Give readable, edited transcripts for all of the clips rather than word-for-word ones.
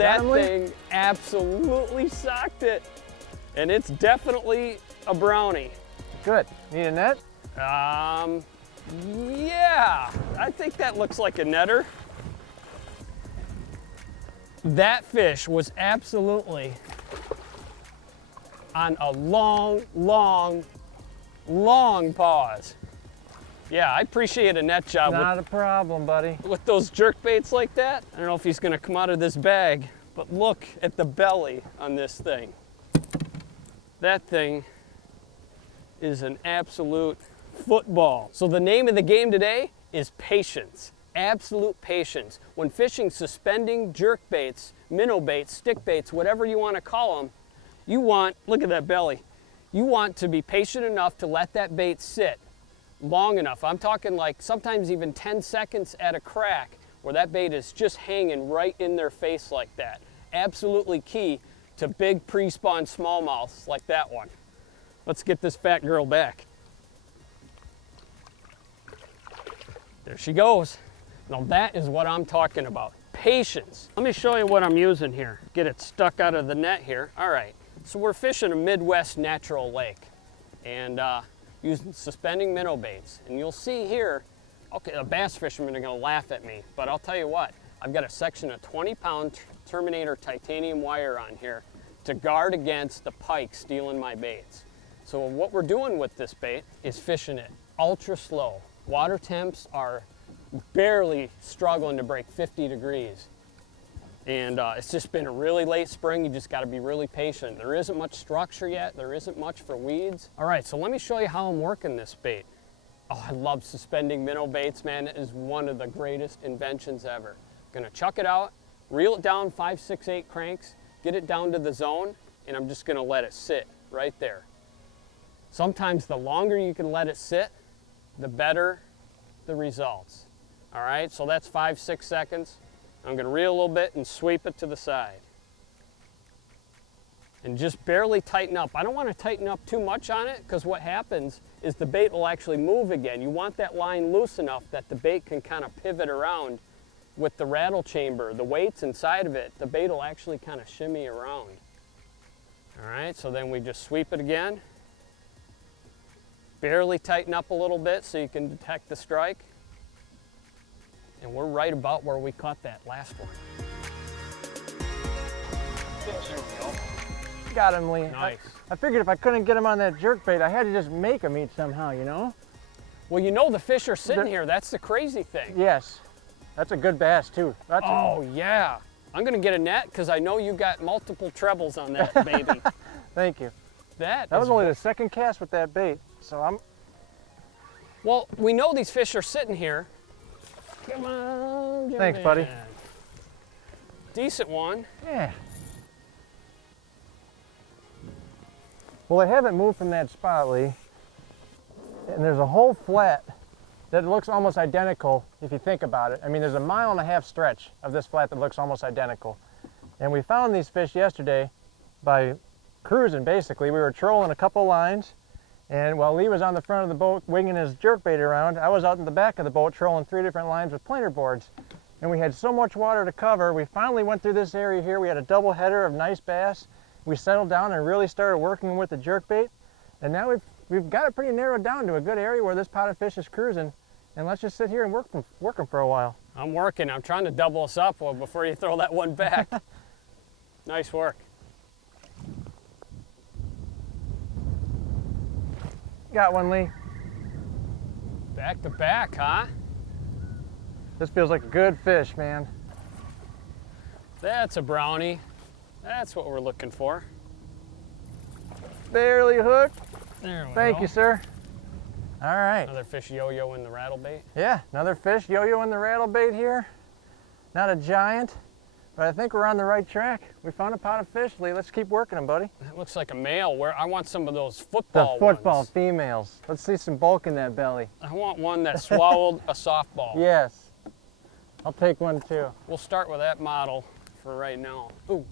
That thing absolutely socked it. And it's definitely a brownie. Good. Need a net? Yeah, I think that looks like a netter. That fish was absolutely on a long, long, long pause. Yeah, I appreciate a net job. Not a problem, buddy. With those jerk baits like that. I don't know if he's gonna come out of this bag, but look at the belly on this thing. That thing is an absolute football. So the name of the game today is patience. Absolute patience. When fishing suspending jerk baits, minnow baits, stick baits, whatever you want to call them, you want, look at that belly, you want to be patient enough to let that bait sit long enough. I'm talking like sometimes even 10 seconds at a crack where that bait is just hanging right in their face like that. Absolutely key to big pre-spawn smallmouths like that one. Let's get this fat girl back. There she goes. Now that is what I'm talking about. Patience. Let me show you what I'm using here. Get it stuck out of the net here. All right, so we're fishing a Midwest natural lake and using suspending minnow baits. And you'll see here, okay, the bass fishermen are gonna laugh at me, but I'll tell you what, I've got a section of 20-pound Terminator titanium wire on here to guard against the pike stealing my baits. So what we're doing with this bait is fishing it ultra slow. Water temps are barely struggling to break 50 degrees. And it's just been a really late spring. You just got to be really patient. There isn't much structure yet. There isn't much for weeds. All right, so let me show you how I'm working this bait. Oh, I love suspending minnow baits, man. It is one of the greatest inventions ever. Gonna chuck it out, reel it down 5, 6, 8 cranks, get it down to the zone, and I'm just gonna let it sit right there. Sometimes the longer you can let it sit, the better the results. All right, so that's 5, 6 seconds. I'm gonna reel a little bit and sweep it to the side. And just barely tighten up. I don't wanna tighten up too much on it because what happens is the bait will actually move again. You want that line loose enough that the bait can kind of pivot around with the rattle chamber. The weight's inside of it, the bait will actually kind of shimmy around. All right, so then we just sweep it again. Barely tighten up a little bit so you can detect the strike. And we're right about where we caught that last one. There we go. Got him, Lee. Nice. I figured if I couldn't get him on that jerk bait, I had to just make him eat somehow, you know? Well, you know the fish are sitting here. That's the crazy thing. Yes. That's a good bass, too. Yeah. I'm going to get a net because I know you got multiple trebles on that baby. Thank you. That was only the second cast with that bait, so I'm... Well, we know these fish are sitting here. Come on, thanks, buddy. Decent one. Yeah. Well, they haven't moved from that spot, Lee. And there's a whole flat that looks almost identical if you think about it. I mean, there's a 1.5 mile stretch of this flat that looks almost identical. And we found these fish yesterday by cruising, basically. We were trolling a couple lines, and while Lee was on the front of the boat winging his jerkbait around, I was out in the back of the boat trolling 3 different lines with planer boards. And we had so much water to cover, we finally went through this area here. We had a double header of nice bass. We settled down and really started working with the jerkbait. And now we've got it pretty narrowed down to a good area where this pot of fish is cruising. And let's just sit here and work them for a while. I'm working. I'm trying to double us up before you throw that one back. Nice work. Got one, Lee. Back to back, huh? This feels like a good fish, man. That's a brownie. That's what we're looking for. Barely hooked. There we go. Thank you, sir. All right. Another fish yo-yo in the rattle bait. Yeah, another fish yo-yo in the rattle bait here. Not a giant, but I think we're on the right track. We found a pot of fish, Lee. Let's keep working them, buddy. That looks like a male. I want some of those football ones. The football females. Let's see some bulk in that belly. I want one that swallowed a softball. Yes. I'll take one too. We'll start with that model for right now. Ooh.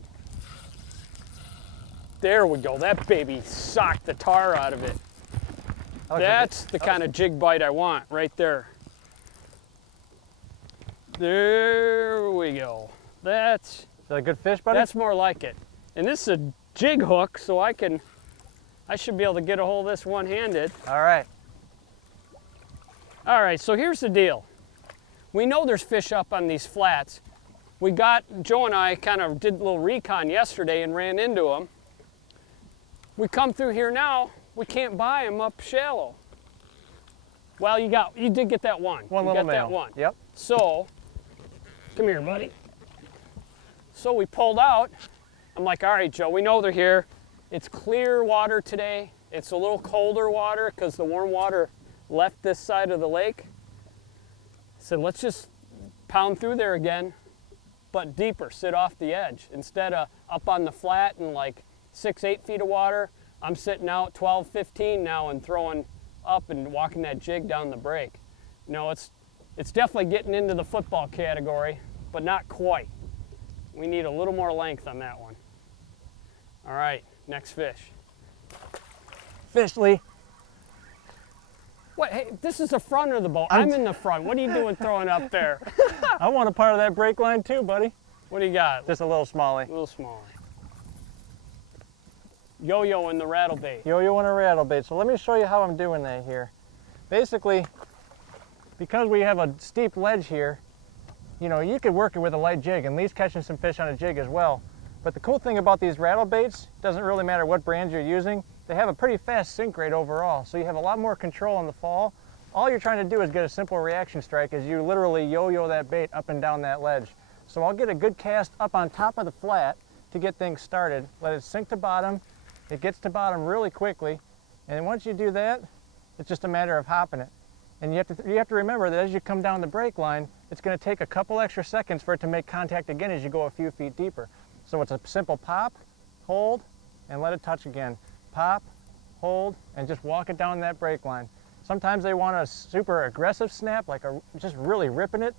There we go. That baby socked the tar out of it. That's the kind of jig bite I want right there. There we go. That's that a good fish, buddy? That's more like it. And this is a jig hook, so I should be able to get a hold of this one-handed. All right. All right, so here's the deal. We know there's fish up on these flats. Joe and I kind of did a little recon yesterday and ran into them. We come through here now, we can't buy them up shallow. Well, you did get that one. One you little got male. that one. Yep. So, come here, buddy. So we pulled out. I'm like, all right, Joe, we know they're here. It's clear water today. It's a little colder water because the warm water left this side of the lake. I said, let's just pound through there again, but deeper, sit off the edge. Instead of up on the flat and like 6-8 feet of water, I'm sitting out 12, 15 now and throwing up and walking that jig down the break. You know, it's definitely getting into the football category, but not quite. We need a little more length on that one. All right, next fish. Fish, Lee. What? Hey, this is the front of the boat. I'm in the front. What are you doing throwing up there? I want a part of that break line too, buddy. What do you got? Just a little smallie. A little smaller. Yo-yo in the rattle bait. Yo-yo and a rattle bait. So let me show you how I'm doing that here. Basically, because we have a steep ledge here, you know, you could work it with a light jig, and Lee's catching some fish on a jig as well. But the cool thing about these rattle baits, doesn't really matter what brand you're using, they have a pretty fast sink rate overall, so you have a lot more control in the fall. All you're trying to do is get a simple reaction strike as you literally yo-yo that bait up and down that ledge. So I'll get a good cast up on top of the flat to get things started, let it sink to bottom. It gets to bottom really quickly, and once you do that, it's just a matter of hopping it. And you have to remember that as you come down the break line, it's going to take a couple extra seconds for it to make contact again as you go a few feet deeper. So it's a simple pop, hold, and let it touch again. Pop, hold, and just walk it down that break line. Sometimes they want a super aggressive snap, like just really ripping it.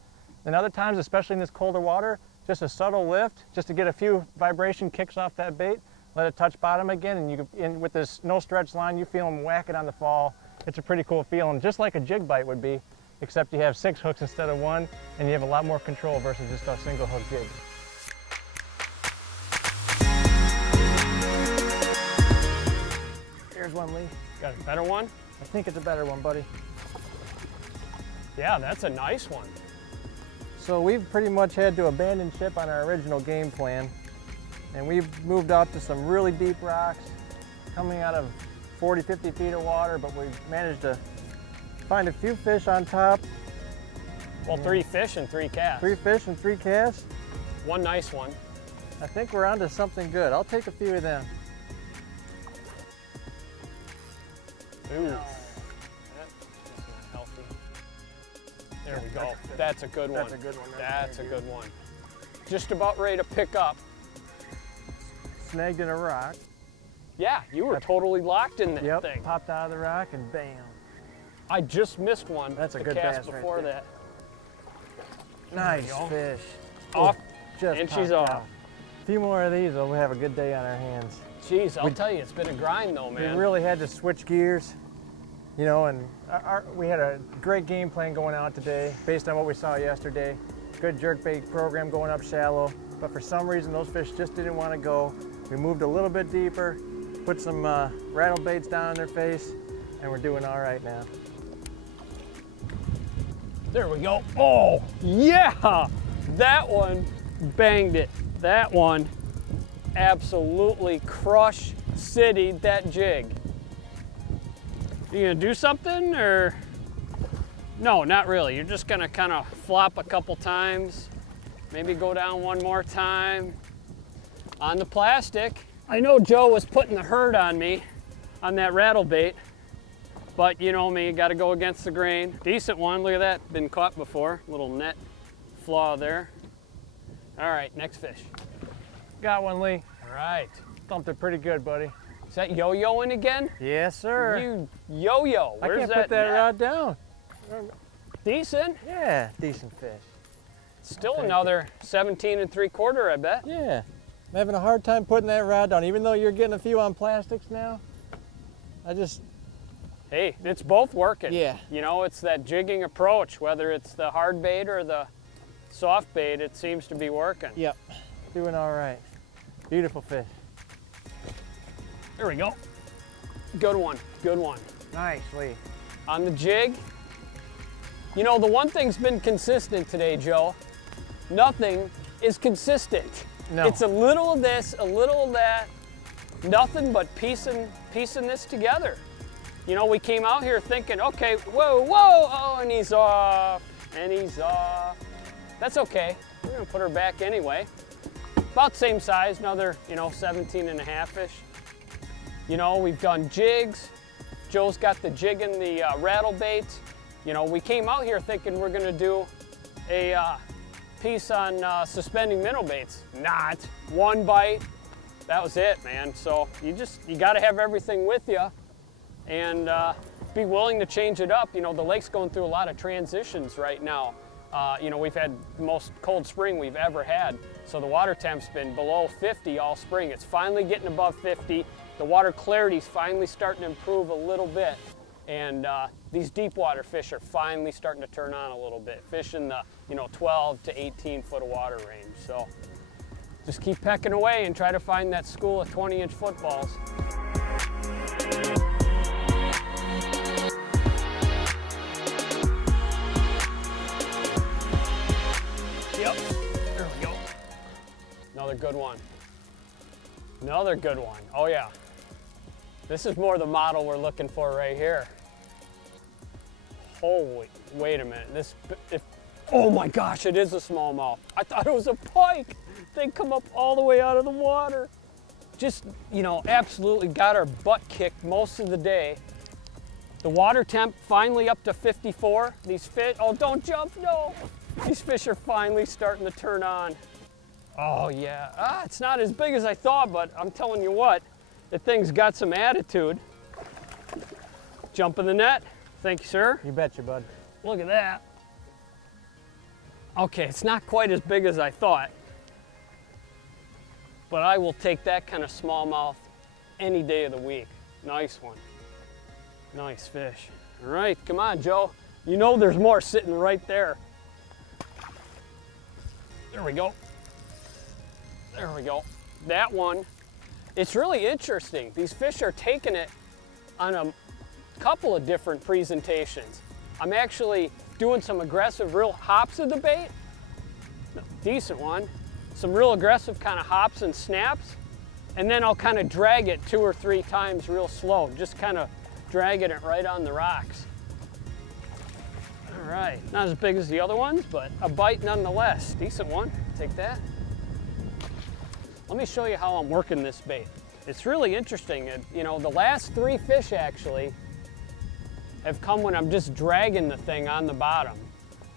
And other times, especially in this colder water, just a subtle lift, just to get a few vibration kicks off that bait. Let it touch bottom again, and with this no stretch line, you feel them whack it on the fall. It's a pretty cool feeling, just like a jig bite would be, except you have 6 hooks instead of 1, and you have a lot more control versus just a single hook jig. Here's one, Lee. Got a better one? I think it's a better one, buddy. Yeah, that's a nice one. So we've pretty much had to abandon ship on our original game plan, and we've moved out to some really deep rocks, coming out of 40, 50 feet of water, but we've managed to find a few fish on top. Well, 3 fish and 3 casts. 3 fish and 3 casts. One nice one. I think we're onto something good. I'll take a few of them. Ooh. That's not healthy. There we go. That's a good one. That's a good one. That's a good one. Just about ready to pick up. Snagged in a rock. Yeah, you were totally locked in that Yep, thing. popped out of the rock and bam. I just missed one. That's a the good cast bass right before there. that. Nice fish. Off, Just and she's popped off. out. A few more of these, we'll have a good day on our hands. Jeez, I'll tell you, it's been a grind though, man. We really had to switch gears, you know, and we had a great game plan going out today based on what we saw yesterday. Good jerkbait program going up shallow, but for some reason those fish just didn't want to go. We moved a little bit deeper, put some rattle baits down in their face, and we're doing all right now. There we go. Oh, yeah! That one banged it. That one absolutely crush city'd that jig. You gonna do something or? No, not really. You're just gonna kind of flop a couple times, maybe go down one more time on the plastic. I know Joe was putting the hurt on me on that rattle bait, but you know me, gotta go against the grain. Decent one, look at that, been caught before. Little net flaw there. All right, next fish. Got one, Lee. All right. Thumped it pretty good, buddy. Is that yo-yoing again? Yes, sir. You yo-yo, I where's can't that put that net? rod down. Decent. Yeah, decent fish. Still Thank another 17 3/4, I bet. Yeah, I'm having a hard time putting that rod down, even though you're getting a few on plastics now. Hey, it's both working. Yeah. You know, it's that jigging approach, whether it's the hard bait or the soft bait, it seems to be working. Yep. Doing all right. Beautiful fish. There we go. Good one, good one. Nice, Lee. On the jig. You know, the one thing's been consistent today, Joe. Nothing is consistent. No. It's a little of this, a little of that. Nothing but piecing this together. You know, we came out here thinking, okay, whoa, whoa, oh, and he's off, and he's off. That's okay. We're gonna put her back anyway. About the same size, another, 17.5-ish. You know, we've done jigs. Joe's got the jig and the rattle baits. You know, we came out here thinking we're gonna do a piece on suspending minnow baits. Not one bite. That was it, man. So you gotta have everything with you and be willing to change it up. You know, the lake's going through a lot of transitions right now. You know, we've had the most cold spring we've ever had. So the water temp's been below 50 all spring. It's finally getting above 50. The water clarity's finally starting to improve a little bit. And these deep water fish are finally starting to turn on a little bit. Fish in the, 12 to 18 foot of water range. So just keep pecking away and try to find that school of 20-inch footballs. Yep, there we go. Another good one. Another good one, oh yeah. This is more the model we're looking for right here. Holy, wait a minute. Oh my gosh, it is a smallmouth. I thought it was a pike. They come up all the way out of the water. Just, absolutely got our butt kicked most of the day. The water temp finally up to 54. These fish, oh, don't jump, no. These fish are finally starting to turn on. Oh yeah, it's not as big as I thought, but I'm telling you what, the thing's got some attitude. Jump in the net. Thank you, sir. You betcha, bud. Look at that. Okay, it's not quite as big as I thought, but I will take that kind of smallmouth any day of the week. Nice one. Nice fish. All right, come on, Joe. You know there's more sitting right there. There we go. There we go. That one, it's really interesting. These fish are taking it on a couple of different presentations. I'm actually doing some aggressive real hops of the bait. Decent one. Some real aggressive kind of hops and snaps. And then I'll kind of drag it 2 or 3 times real slow. Just kind of dragging it right on the rocks. All right, not as big as the other ones, but a bite nonetheless. Decent one, take that. Let me show you how I'm working this bait. It's really interesting. The last 3 fish actually have come when I'm just dragging the thing on the bottom.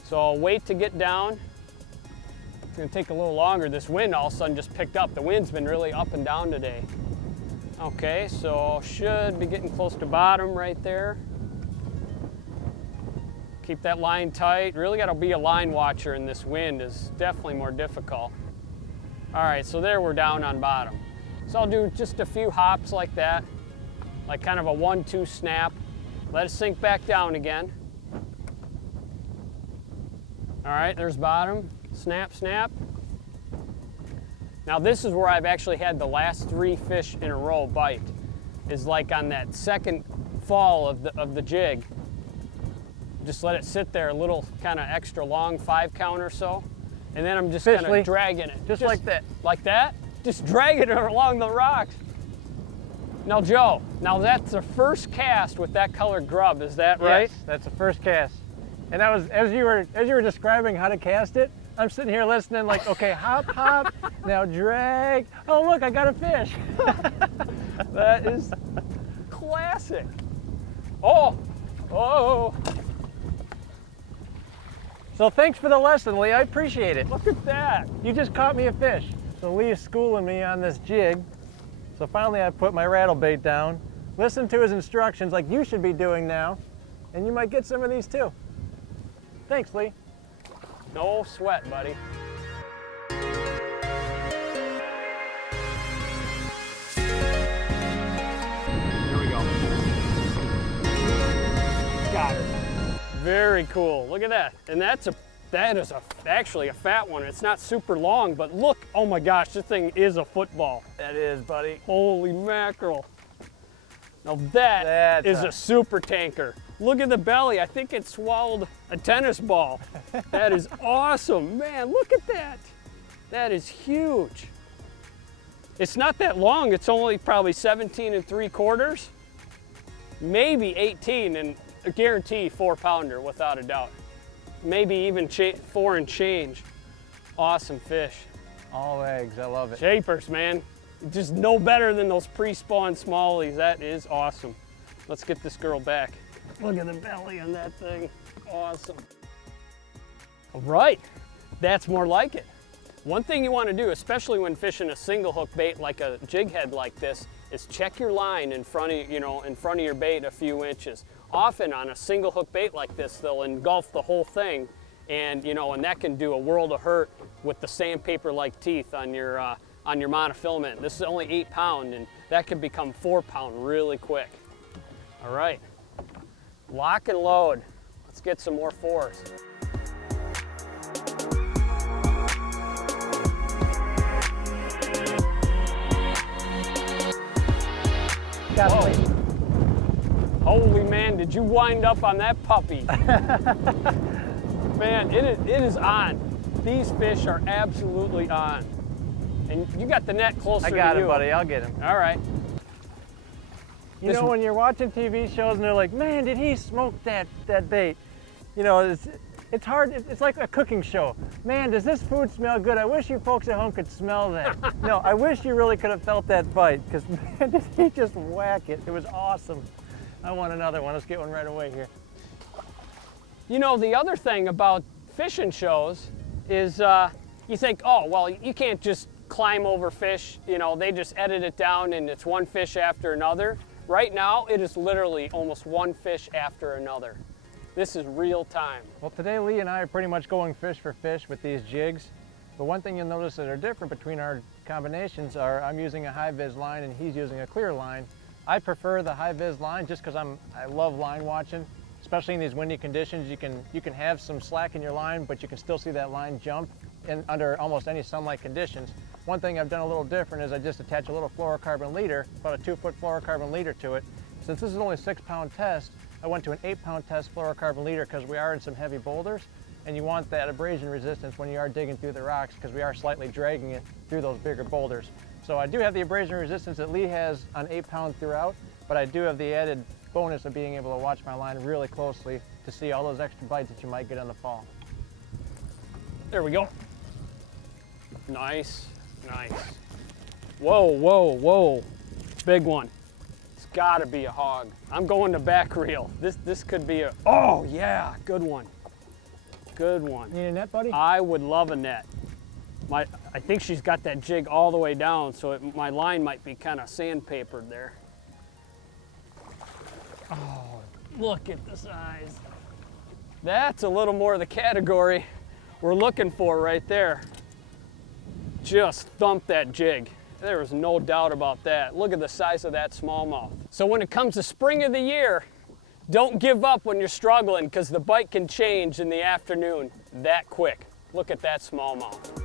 So I'll wait to get down. It's gonna take a little longer. This wind all of a sudden just picked up. The wind's been really up and down today. Okay, so should be getting close to bottom right there. Keep that line tight. Really gotta be a line watcher in this wind is definitely more difficult. All right, so there we're down on bottom. So I'll do just a few hops like that, like kind of a 1-2 snap. Let it sink back down again. All right, there's bottom, snap, snap. Now this is where I've actually had the last 3 fish in a row bite, is like on that second fall of the jig. Just let it sit there a little kind of extra long 5 count or so. And then I'm just kind of dragging it. Just like that. Like that? Just dragging it along the rocks. Now Joe, that's the first cast with that colored grub, is that right? Yes, that's the first cast. And that was, as you were describing how to cast it, I'm sitting here listening like, okay, hop, hop, now drag. Oh look, I got a fish. That is classic. Oh, oh. So thanks for the lesson, Lee, I appreciate it. Look at that. You just caught me a fish. So Lee is schooling me on this jig. So finally I put my rattle bait down, listen to his instructions like you should be doing now, and you might get some of these too. Thanks, Lee. No sweat, buddy. Here we go. Got her. Very cool. Look at that. And that's a That is actually a fat one. It's not super long, but look, oh my gosh, this thing is a football. That is, buddy. Holy mackerel. Now that is a super tanker. Look at the belly. I think it swallowed a tennis ball. That is awesome. Man, look at that. That is huge. It's not that long. It's only probably 17 3/4, maybe 18, and I guarantee 4-pounder without a doubt. Maybe even 4 and change. Awesome fish. All eggs, I love it. Shapers, man. Just no better than those pre-spawn smallies. That is awesome. Let's get this girl back. Look at the belly on that thing. Awesome. All right, that's more like it. One thing you want to do, especially when fishing a single hook bait like a jig head like this, is check your line in front of your bait a few inches. Often on a single hook bait like this, they'll engulf the whole thing, and and that can do a world of hurt with the sandpaper-like teeth on your monofilament. This is only 8-pound, and that can become 4-pound really quick. All right, lock and load. Let's get some more 4s. Whoa. Holy man, did you wind up on that puppy? Man, it is on. These fish are absolutely on. And you got the net closer to you. I got him, buddy. I'll get him. All right. You know, when you're watching TV shows and they're like, man, did he smoke that bait? You know, it's hard. It's like a cooking show. Man, does this food smell good? I wish you folks at home could smell that. No, I wish you really could have felt that bite, because man, did he just whack it. It was awesome. I want another one. Let's get one right away here. You know, the other thing about fishing shows is you think, oh, well, you can't just climb over fish. You know, they just edit it down and it's one fish after another. Right now, it is literally almost one fish after another. This is real time. Well, today Lee and I are pretty much going fish for fish with these jigs. But one thing you'll notice that are different between our combinations are I'm using a high-vis line and he's using a clear line. I prefer the high-vis line just because I love line watching, especially in these windy conditions. You can have some slack in your line, but you can still see that line jump under almost any sunlight conditions. One thing I've done a little different is I just attach a little fluorocarbon leader, about a 2-foot fluorocarbon leader to it. Since this is only a 6-pound test, I went to an 8-pound test fluorocarbon leader because we are in some heavy boulders, and you want that abrasion resistance when you are digging through the rocks because we are slightly dragging it through those bigger boulders. So I do have the abrasion resistance that Lee has on 8-pound throughout, but I do have the added bonus of being able to watch my line really closely to see all those extra bites that you might get in the fall. There we go. Nice, nice. Whoa, whoa, whoa. Big one. It's gotta be a hog. I'm going to back reel. This could be a, oh yeah, good one. Good one. You need a net, buddy? I would love a net. I think she's got that jig all the way down, so my line might be kind of sandpapered there. Oh, look at the size. That's a little more of the category we're looking for right there. Just thumped that jig. There is no doubt about that. Look at the size of that smallmouth. So when it comes to spring of the year, don't give up when you're struggling, because the bite can change in the afternoon that quick. Look at that smallmouth.